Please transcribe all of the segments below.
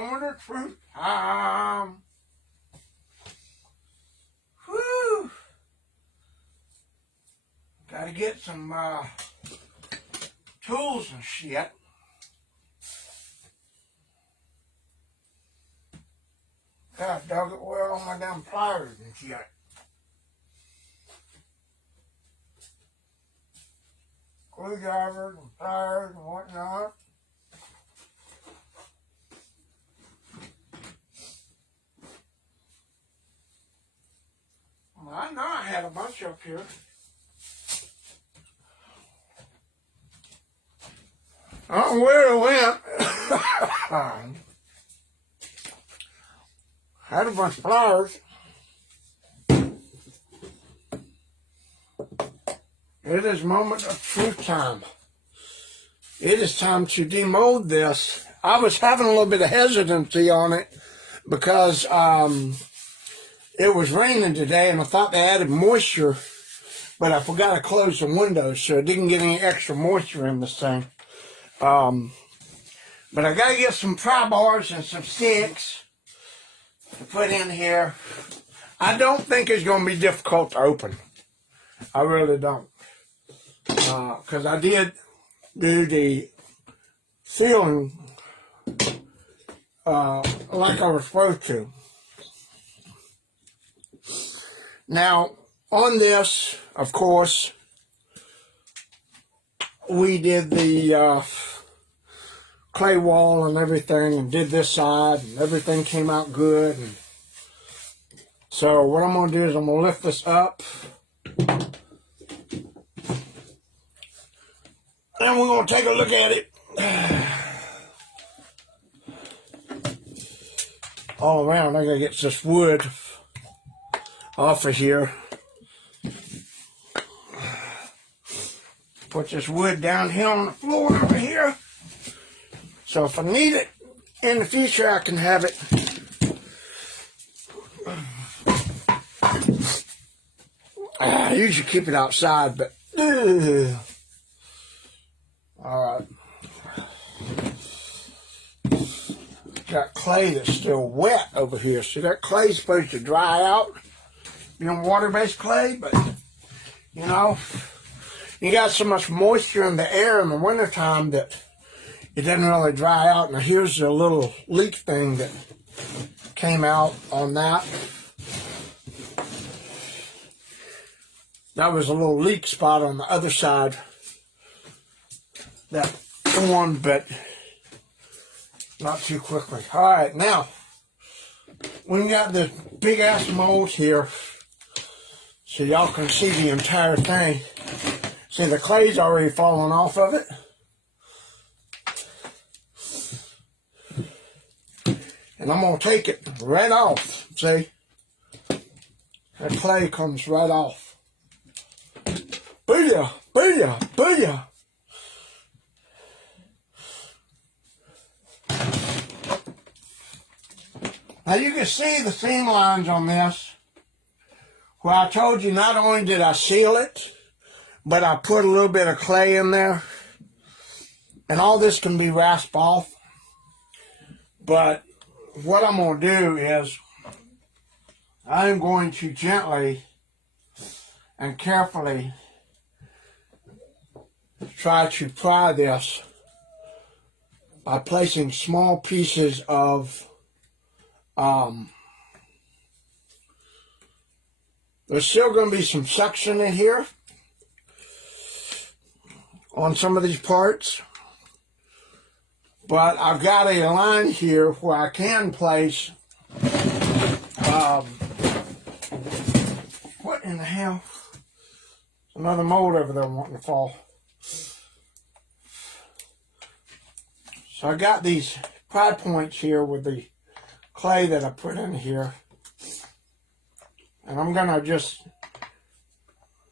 moment of truth time. Whew. Gotta get some tools and shit. God, dug it well on my damn pliers and shit. Screwdrivers and pliers and whatnot. Well, I know I had a bunch up here. I don't know where it went. Had a bunch of pliers. It is moment of truth time. It is time to demold this. I was having a little bit of hesitancy on it because it was raining today and I thought they added moisture, but I forgot to close the windows so it didn't get any extra moisture in this thing. But I gotta get some pry bars and some sticks to put in here. I don't think it's gonna be difficult to open. I really don't. Because I did do the sealing like I was supposed to. Now, on this, of course, we did the clay wall and everything and did this side and everything came out good. And so what I'm going to do is I'm going to lift this up and we're going to take a look at it all around. I got to get this wood off of here. Put this wood down here on the floor over here. So if I need it in the future, I can have it. I usually keep it outside, but all right. Got clay that's still wet over here. So that clay's supposed to dry out. You know, water-based clay, but you know, you got so much moisture in the air in the wintertime that it doesn't really dry out. Now here's a little leak thing that came out on that. That was a little leak spot on the other side that formed, but not too quickly. All right, now we got the big ass mold here, so y'all can see the entire thing. See, the clay's already fallen off of it. And I'm going to take it right off. See? That clay comes right off. Booyah! Booyah! Booyah! Now you can see the seam lines on this. Where I told you not only did I seal it, but I put a little bit of clay in there. And all this can be rasped off. But what I'm going to do is I'm going to gently and carefully try to pry this by placing small pieces of there's still going to be some suction in here on some of these parts. But I've got a line here where I can place, what in the hell? Another mold over there wanting to fall. So I got these pry points here with the clay that I put in here. And I'm going to just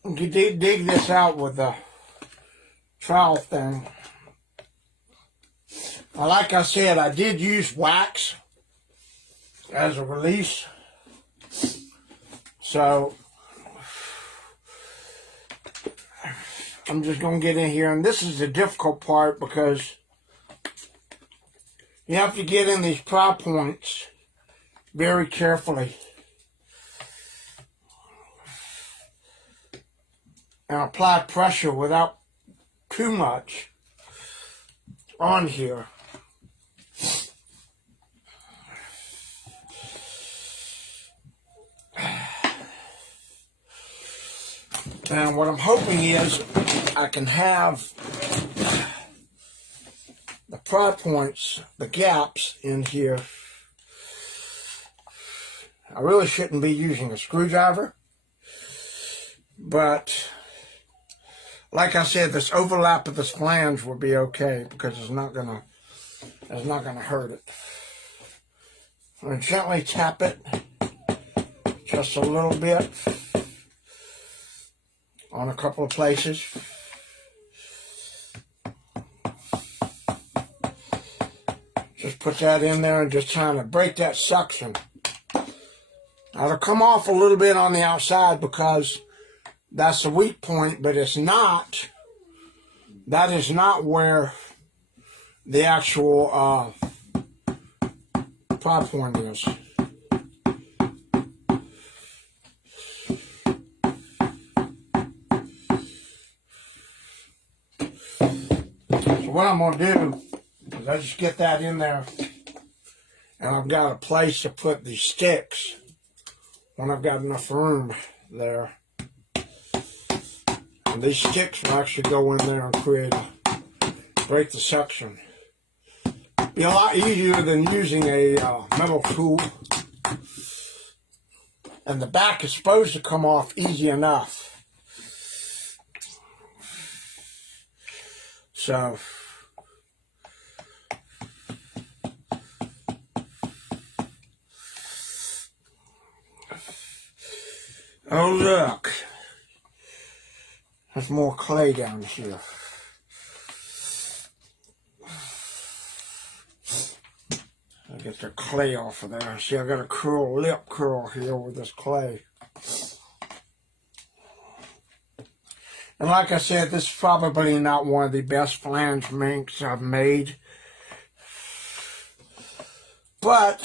dig this out with the trowel thing. Like I said, I did use wax as a release. So I'm just going to get in here. And this is the difficult part because You have to get in these pry points very carefully and apply pressure without too much on here. And what I'm hoping is I can have the pry points, the gaps in here. I really shouldn't be using a screwdriver, but like I said, this overlap of this flange will be okay because it's not gonna hurt it. I'm gonna gently tap it just a little bit on a couple of places. Just put that in there and just trying to break that suction. Now it'll come off a little bit on the outside because that's the weak point, but it's not. That is not where the actual pry point is. So what I'm going to do is I just get that in there, and I've got a place to put these sticks when I've got enough room there. And these sticks will actually go in there and break the suction. Be a lot easier than using a metal tool. And the back is supposed to come off easy enough. So oh look, there's more clay down here. I'll get the clay off of there. See, I got a lip curl here with this clay. And like I said, this is probably not one of the best flange minks I've made. But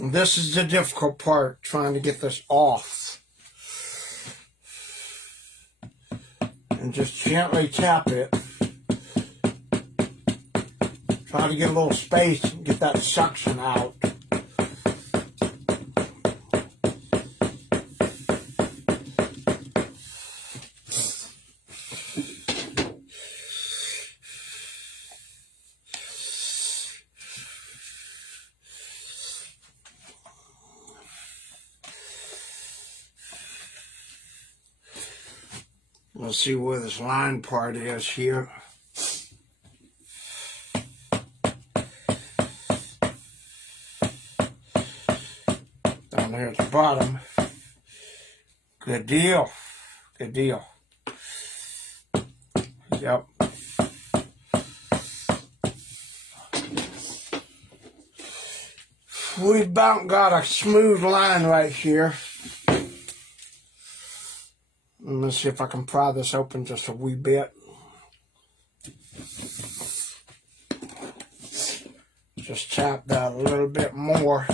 this is the difficult part, trying to get this off. And just gently tap it. Try to get a little space and get that suction out. Let's see where this line part is here. Down there at the bottom. Good deal. Good deal. Yep. We've about got a smooth line right here. Let's see if I can pry this open just a wee bit. Just tap that a little bit more.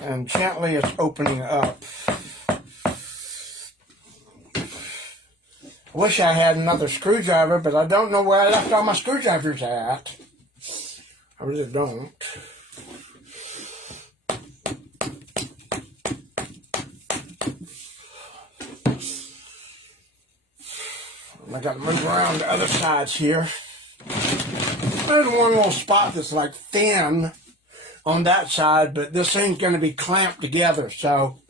And gently it's opening up. I wish I had another screwdriver, but I don't know where I left all my screwdrivers at. I really don't. I got to move around the other sides here. There's one little spot that's like thin on that side, but this thing's going to be clamped together, so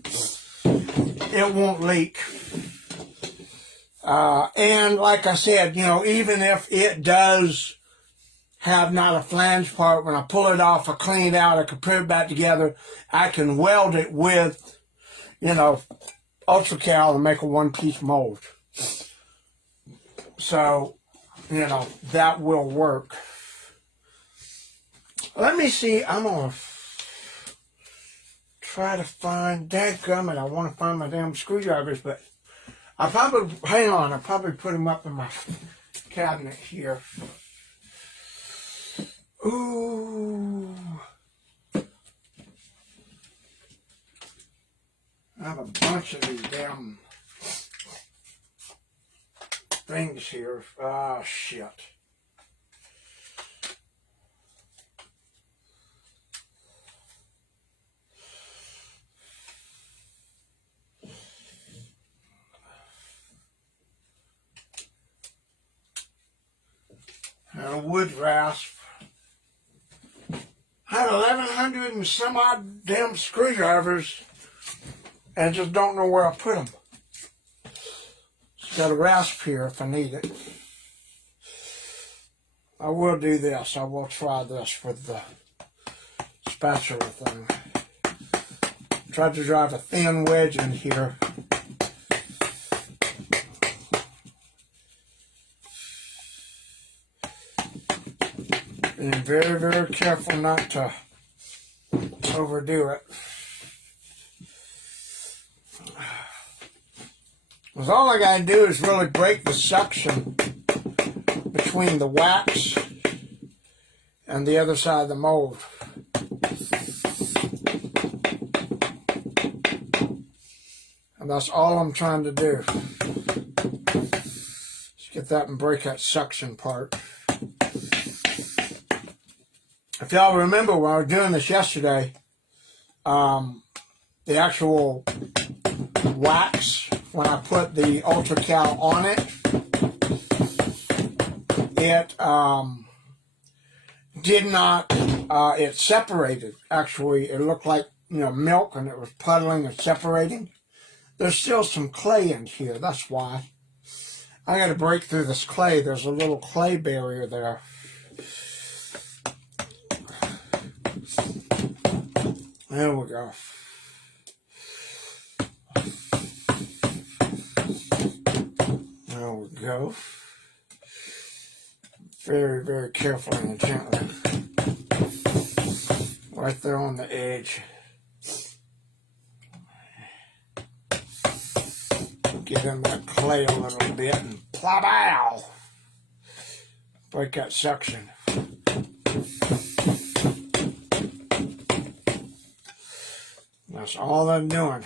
it won't leak. And like I said, you know, even if it does have not a flange part, when I pull it off, I clean it out, I can put it back together, I can weld it with, you know, ultra cal and make a one-piece mold. So you know, that will work. Let me see. I'm going to try to find, dadgummit, I want to find my damn screwdrivers, but I'll probably, hang on, I'll probably put them up in my cabinet here. Ooh. I have a bunch of these damn things here. Ah, shit. And a wood rasp. Had 1,100 and some odd damn screwdrivers and just don't know where I put them. It's got a rasp here if I need it. I will do this. I will try this with the spatula thing. Tried to drive a thin wedge in here. Being very, very careful not to overdo it. Because all I got to do is really break the suction between the wax and the other side of the mold. And that's all I'm trying to do. Just get that and break that suction part. If y'all remember when I was doing this yesterday, the actual wax, when I put the Ultra Cal on it, it did not, it separated. Actually, it looked like, you know, milk, and it was puddling and separating. There's still some clay in here, that's why. I got to break through this clay. There's a little clay barrier there. There we go. There we go. Very, very carefully and gently. Right there on the edge. Get in that clay a little bit and plow! Break that suction. That's all I'm doing.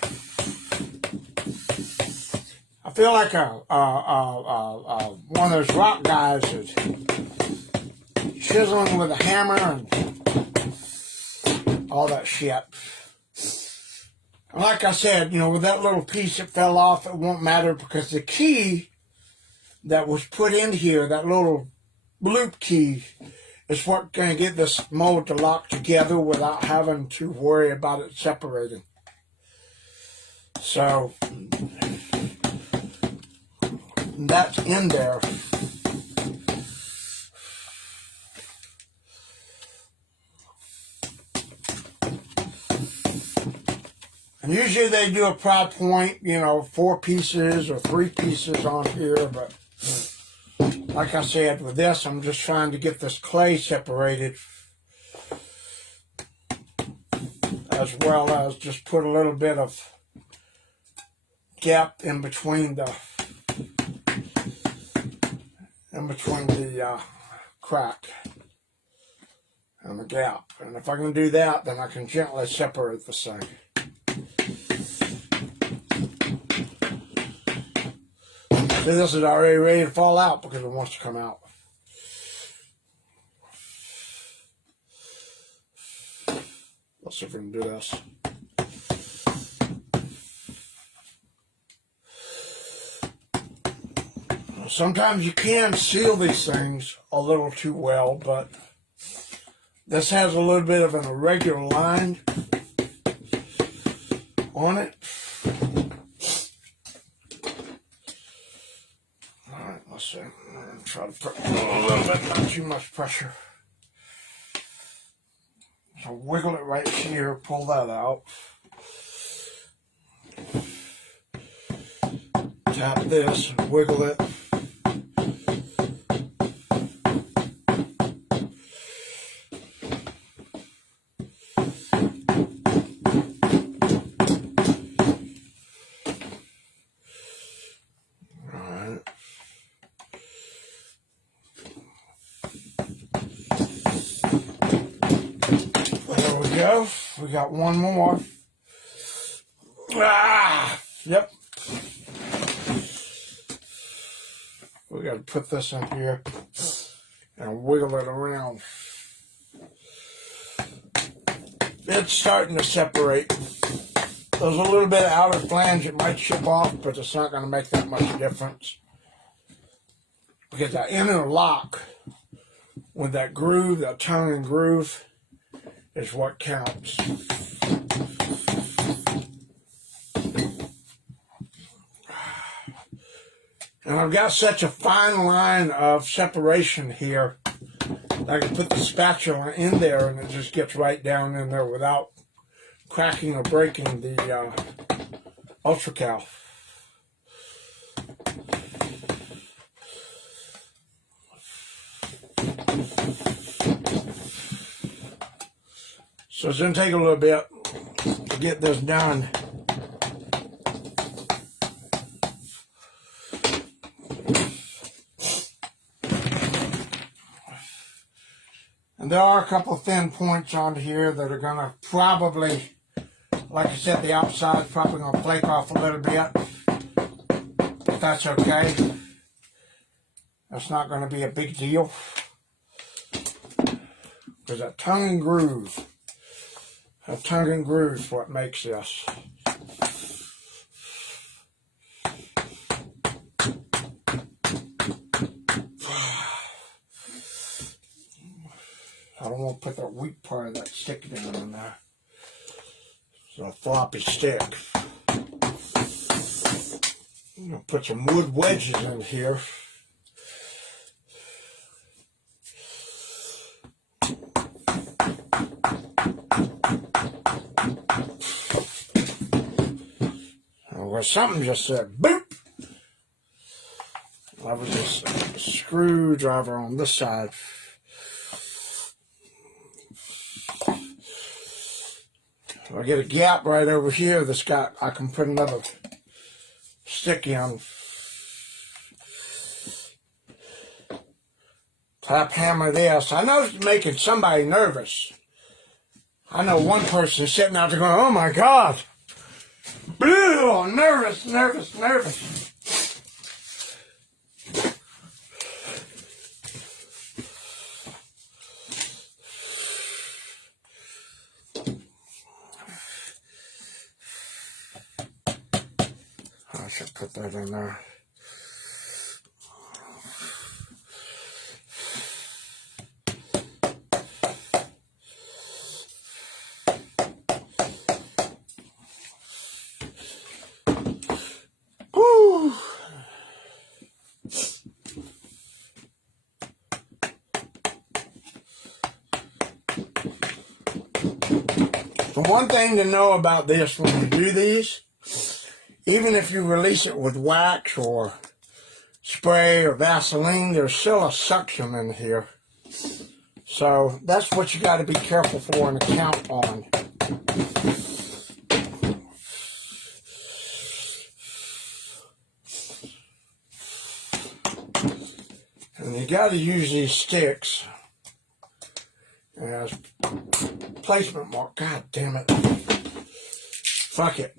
I feel like one of those rock guys is chiseling with a hammer and all that shit. And like I said, you know, with that little piece that fell off, it won't matter because the key that was put in here, that little loop key, is what's going to get this mold to lock together without having to worry about it separating. So, that's in there. And usually they do a pry point, you know, 4 pieces or 3 pieces on here, but like I said, with this, I'm just trying to get this clay separated, as well as just put a little bit of gap in between the crack and the gap. And if I can do that, then I can gently separate the thing. See, this is already ready to fall out because it wants to come out. Let's see if we can do this. Sometimes you can seal these things a little too well, but this has a little bit of an irregular line on it. Alright, let's see. I'm going to try to put a little bit, not too much pressure. So wiggle it right here, pull that out. Tap this, wiggle it. go. We got one more. Yep. We got to put this in here and wiggle it around. It's starting to separate. There's a little bit of outer flange. It might chip off, but it's not going to make that much difference. Because that inner lock with that groove, that tongue and groove, is what counts. And I've got such a fine line of separation here, I can put the spatula in there and it just gets right down in there without cracking or breaking the ultracal. So it's going to take a little bit to get this done. And there are a couple of thin points on here that are going to probably, like I said, the outside's probably going to flake off a little bit. But that's okay. That's not going to be a big deal. Because that tongue and groove is what makes this. I don't want to put that weak part of that stick down in there. It's a floppy stick. I'm going to put some wood wedges in here. Well, something just said boop. I was just a screwdriver on this side. If I get a gap right over here that's got, I can put another stick in. Tap hammer this. I know it's making somebody nervous. I know one person sitting out there going, oh my God. Ew, nervous. I should put that in there. The one thing to know about this when you do these, even if you release it with wax or spray or Vaseline, there's still a suction in here. So that's what you got to be careful for and count on. And you got to use these sticks as placement mark. God damn it. Fuck it.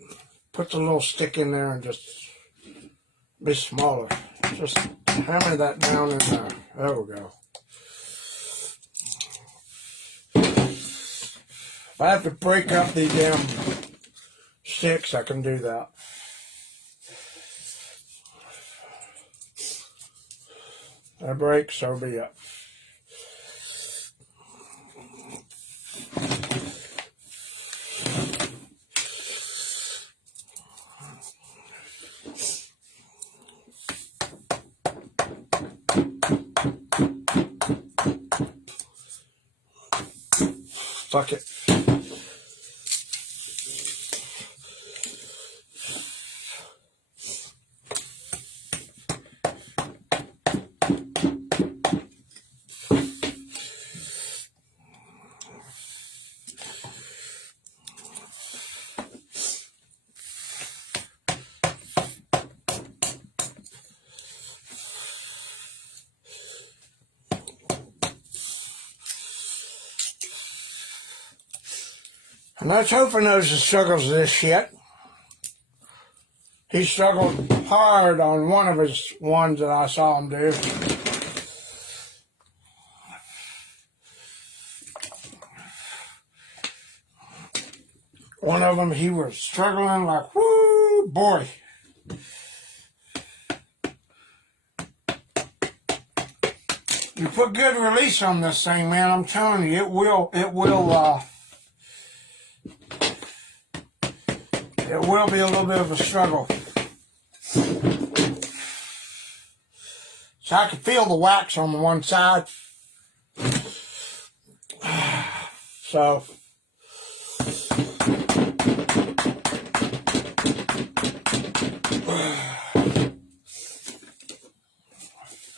Put the little stick in there and just be smaller. Just hammer that down in there. There we go. If I have to break up the damn sticks, I can do that. If I break, so be it. Fuck it. And let's hope he knows the struggles of this shit. He struggled hard on one of his ones that I saw him do. One of them, he was struggling like, whoo, boy. You put good release on this thing, man. I'm telling you, it will be a little bit of a struggle. So I can feel the wax on the one side. So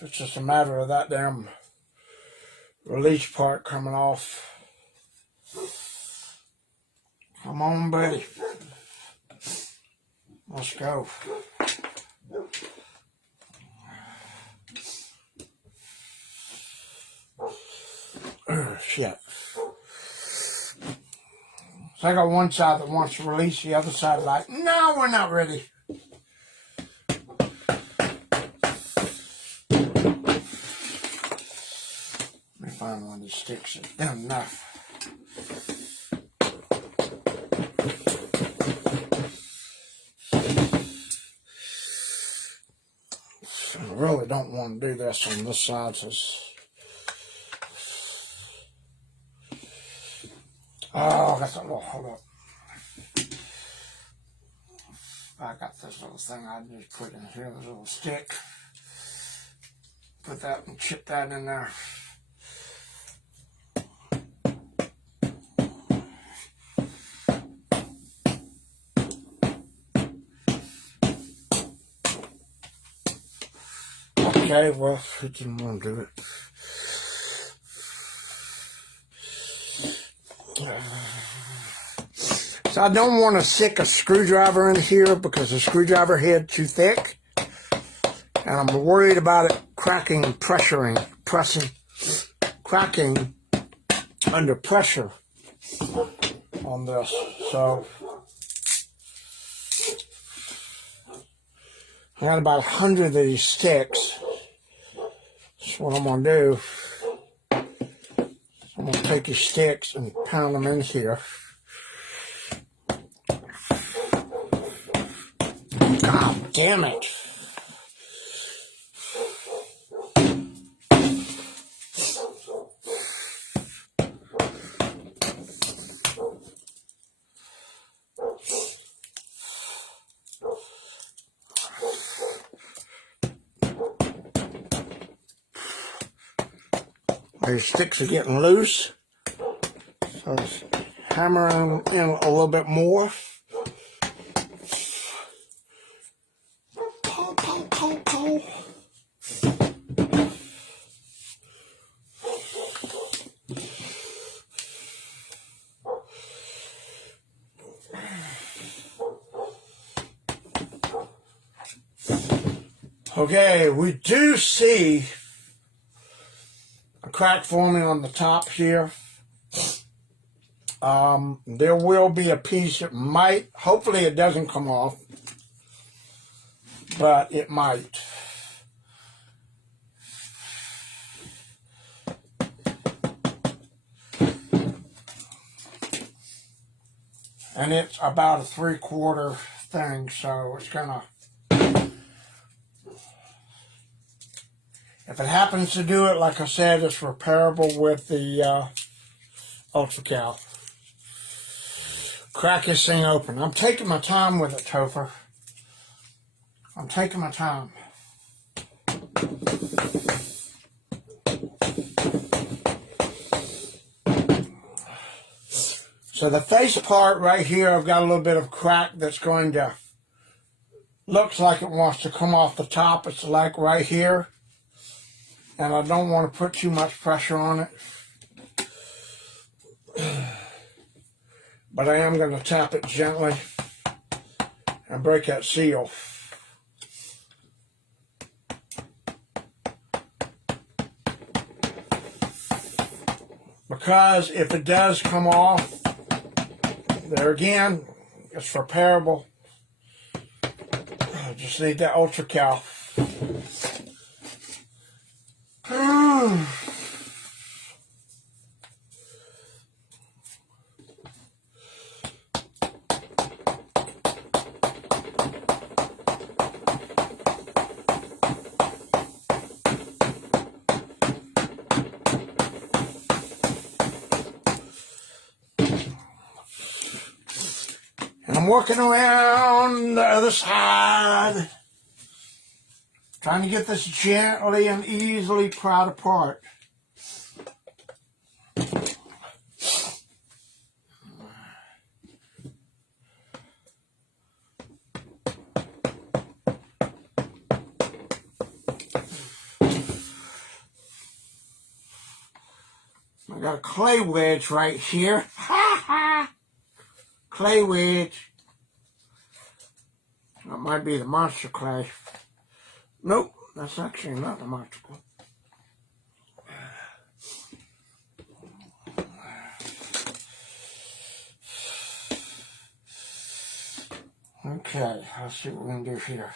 it's just a matter of that damn release part coming off. Come on, buddy. Let's go. Shit. So I got one side that wants to release, the other side like, no, we're not ready. Let me find one that sticks it down enough. I really don't want to do this on this side. Oh, that's a little, hold up. I got this little thing I just put in here, this little stick. Put that and chip that in there. Okay, well, we didn't want to do it. So I don't want to stick a crowdriver in here because the screwdriver head too thick, and I'm worried about it cracking, cracking under pressure on this. So I got about 100 of these sticks. That's what I'm gonna do. I'm gonna take these sticks and pound them in here. God damn it. These sticks are getting loose. So let's hammer them in a little bit more. Okay, we do see a crack forming on the top here. There will be a piece that might, hopefully it doesn't come off, but it might. And it's about a 3/4 thing, so it's gonna, if it happens to do it, like I said, it's repairable with the ultracal. Crack this thing open. I'm taking my time with it, Topher. I'm taking my time. So the face part right here, I've got a little bit of crack that's going to, looks like it wants to come off the top. It's like right here. And I don't want to put too much pressure on it. But I am going to tap it gently and break that seal. Because if it does come off, There again, it's repairable. I just need that ultra cal. And I'm working around the other side, trying to get this gently and easily pried apart. I got a clay wedge right here. Ha ha! Clay wedge. That might be the monster clay. Nope, that's actually not the monster clay. Okay, let's see what we can do here.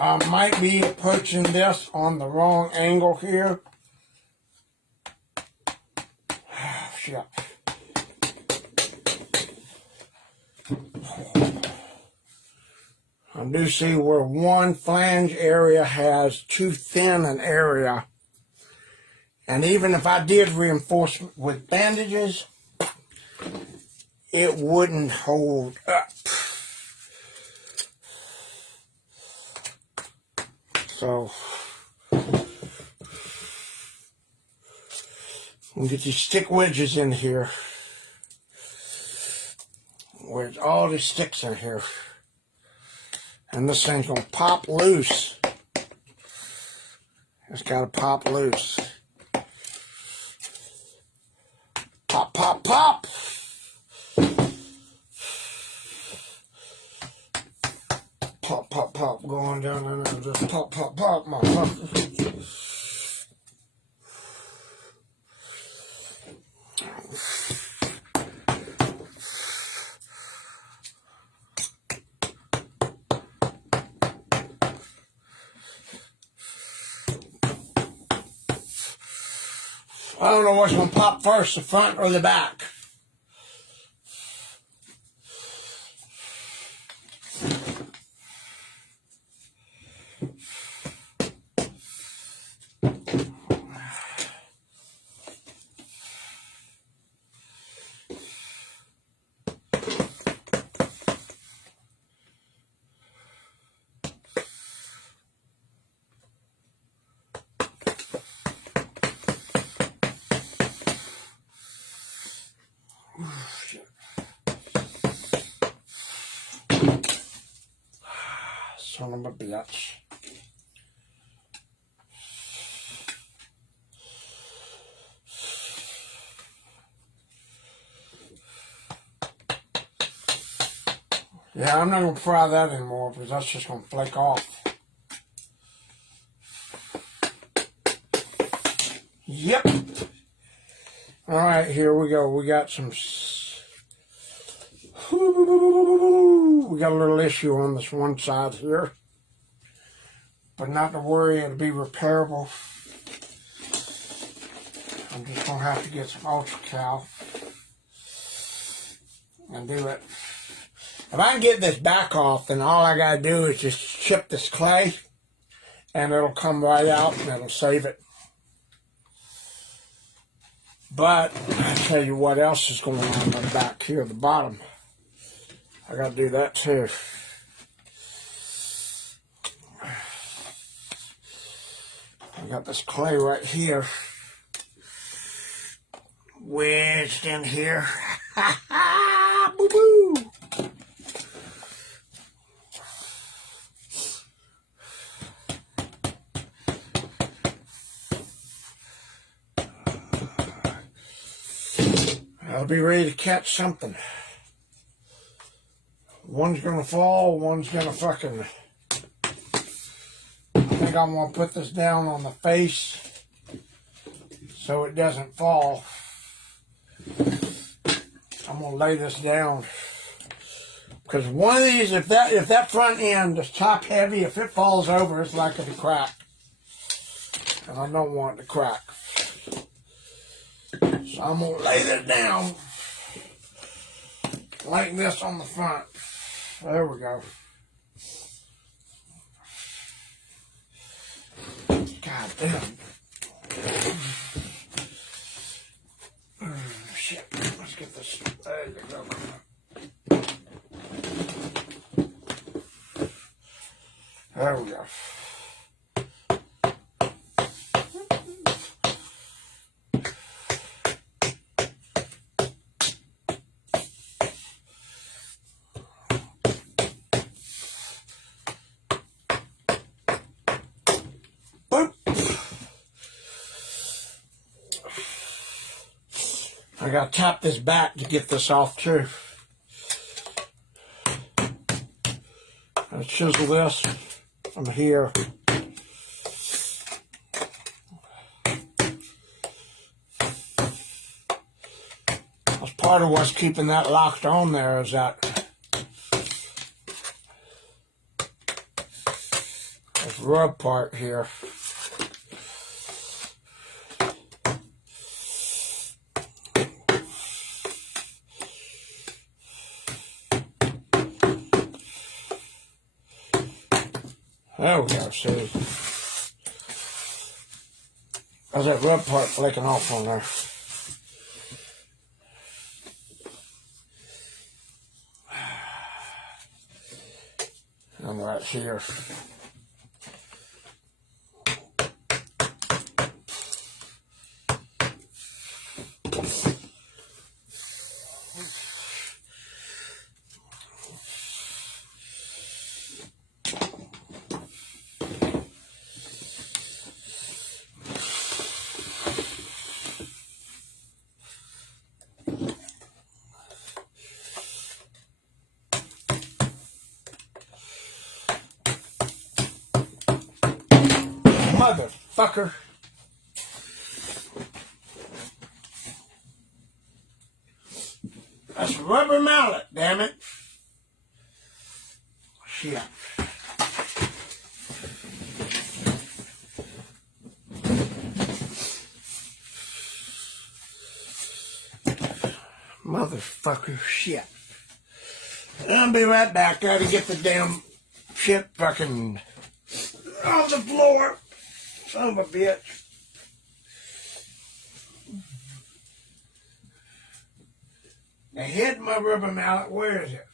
I might be approaching this on the wrong angle here. Oh, shit. I do see where one flange area has too thin an area. And even if I did reinforcement with bandages, it wouldn't hold up. So, we'll get these stick wedges in here. Wedge all the sticks in here. And this thing's gonna pop loose. It's gotta pop loose. Pop, pop, pop! Pop, pop, pop, going down in there, just pop, pop, pop, motherfucker. I don't know what's going to pop first, the front or the back. Son of a bitch. Yeah, I'm not going to fry that anymore because that's just going to flake off. Yep. All right, here we go. We got some... We got a little issue on this one side here. But not to worry, it'll be repairable. I'm just going to have to get some ultra cal and do it. If I can get this back off, then all I got to do is just chip this clay and it'll come right out and it'll save it. But I'll tell you what else is going on the back here at the bottom. I got to do that too. I got this clay right here, wedged in here. Boo boo. I'll be ready to catch something. One's gonna fall, one's gonna fucking... I think I'm gonna put this down on the face so it doesn't fall. I'm gonna lay this down. Because one of these, if that front end is top heavy, if it falls over, it's likely to crack. And I don't want it to crack. So I'm going to lay this down like this on the front. There we go. God damn. Shit. Let's get this. There you go. There we go. I gotta tap this back to get this off too. I'll chisel this from here. That's part of what's keeping that locked on there, is that this rub part here. There we go, see. There's that rub part flaking off on there. And right here. Motherfucker. That's a rubber mallet, damn it. Shit. Motherfucker, shit. I'll be right back. Gotta get the damn shit fucking on the floor. Son of a bitch. I hid my rubber mallet. Where is it?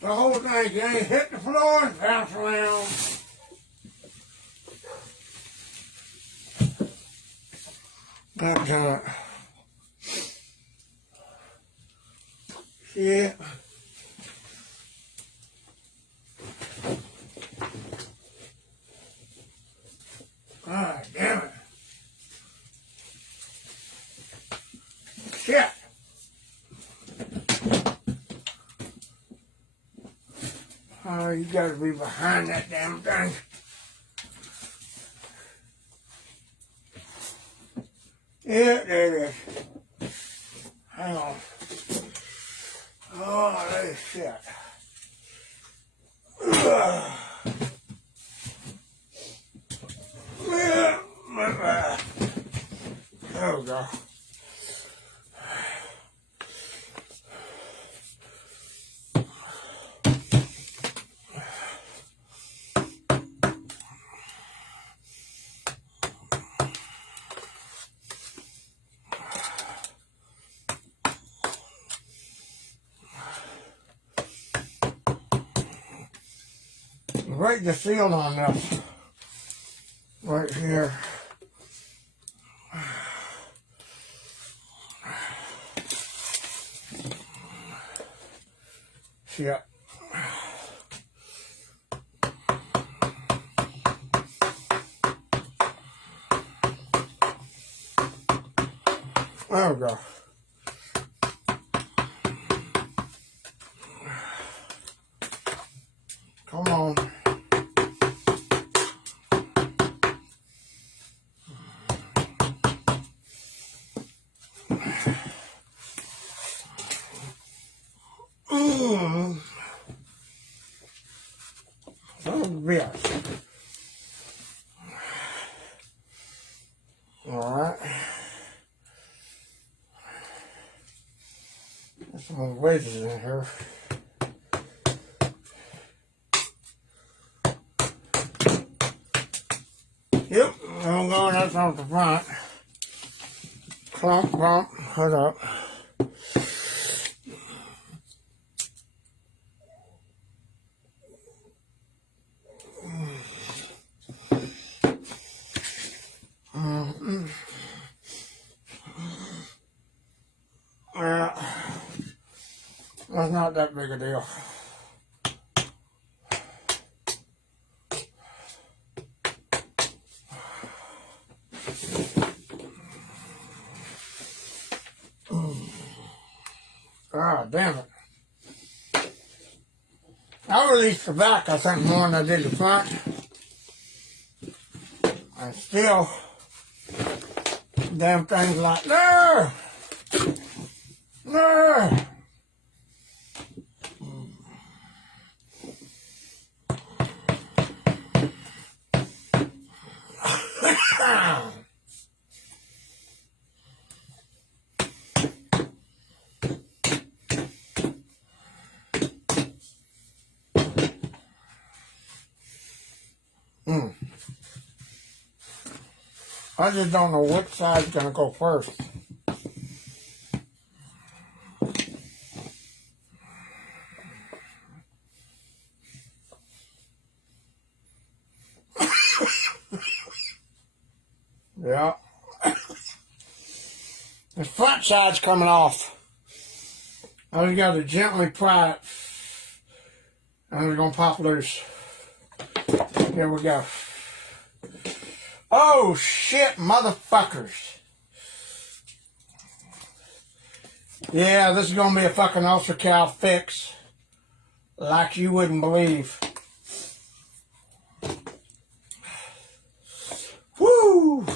The whole thing ain't hit the floor and bounce around. God, shit. God damn it. Shit. Oh, you gotta be behind that damn thing. Yeah, there it is. Hang on. Oh, that is shit. There we go. Break the seal on this right here. Shit. There we go. Come on. Yes. Alright. There's some more wedges in here. Yep, I'm going, that's on the front. Clump, clump, hold up. Yeah, that's not that big a deal. Ah, damn it. I released the back, I think, more than I did the front. And still, damn things like, no! No! I just don't know which side's going to go first. Yeah. The front side's coming off. I just got to gently pry it. And it's going to pop loose. Here we go. Oh, shit, motherfuckers. Yeah, this is going to be a fucking ulcer cow fix. Like you wouldn't believe. Woo!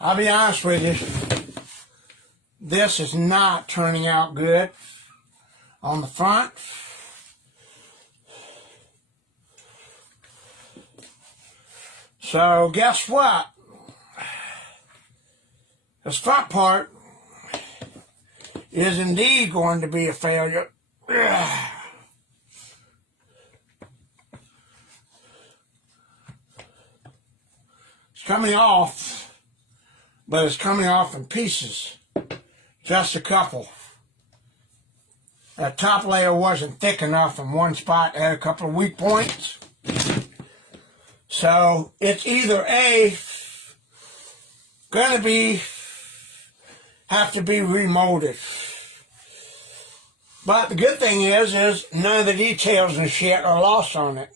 I'll be honest with you. This is not turning out good on the front. So guess what? This front part is indeed going to be a failure. It's coming off, but it's coming off in pieces. Just a couple. That top layer wasn't thick enough in one spot, had a couple of weak points. So it's either A, gonna be, have to be remolded. But the good thing is none of the details and shit are lost on it.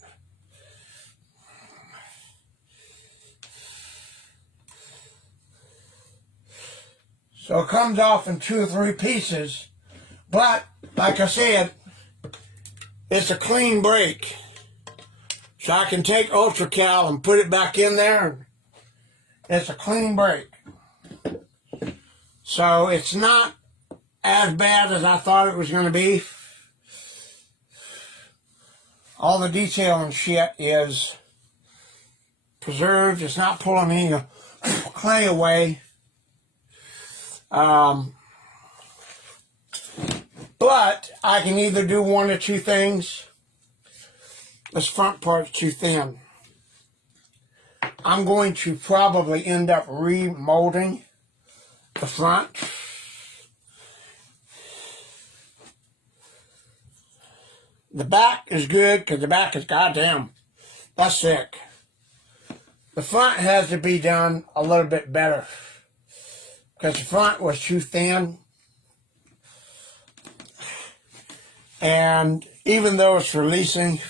So it comes off in 2 or 3 pieces. But, like I said, it's a clean break. So I can take UltraCal and put it back in there. It's a clean break. So it's not as bad as I thought it was going to be. All the detail and shit is preserved. It's not pulling any clay away. But I can either do one or two things. This front part's too thin. I'm going to probably end up remolding the front. The back is good because the back is goddamn, that's sick. The front has to be done a little bit better because the front was too thin. And even though it's releasing,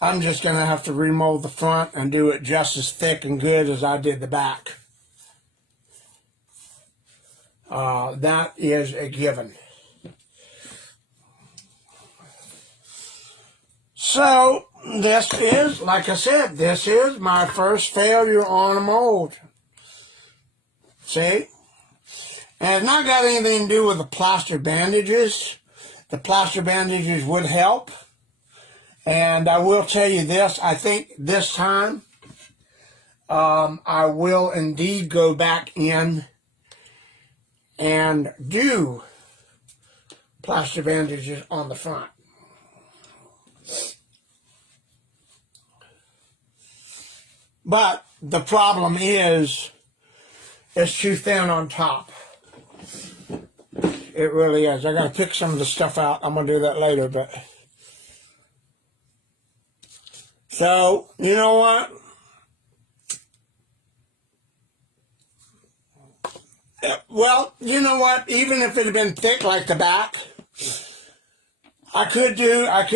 I'm just going to have to remold the front and do it just as thick and good as I did the back. That is a given. So, this is, like I said, this is my first failure on a mold. See? And it's not got anything to do with the plaster bandages. The plaster bandages would help. And I will tell you this, I think this time I will indeed go back in and do plaster bandages on the front. But the problem is it's too thin on top. It really is. I got to pick some of the stuff out. I'm going to do that later, but... So, you know what? Well, you know what? Even if it had been thick like the back, I could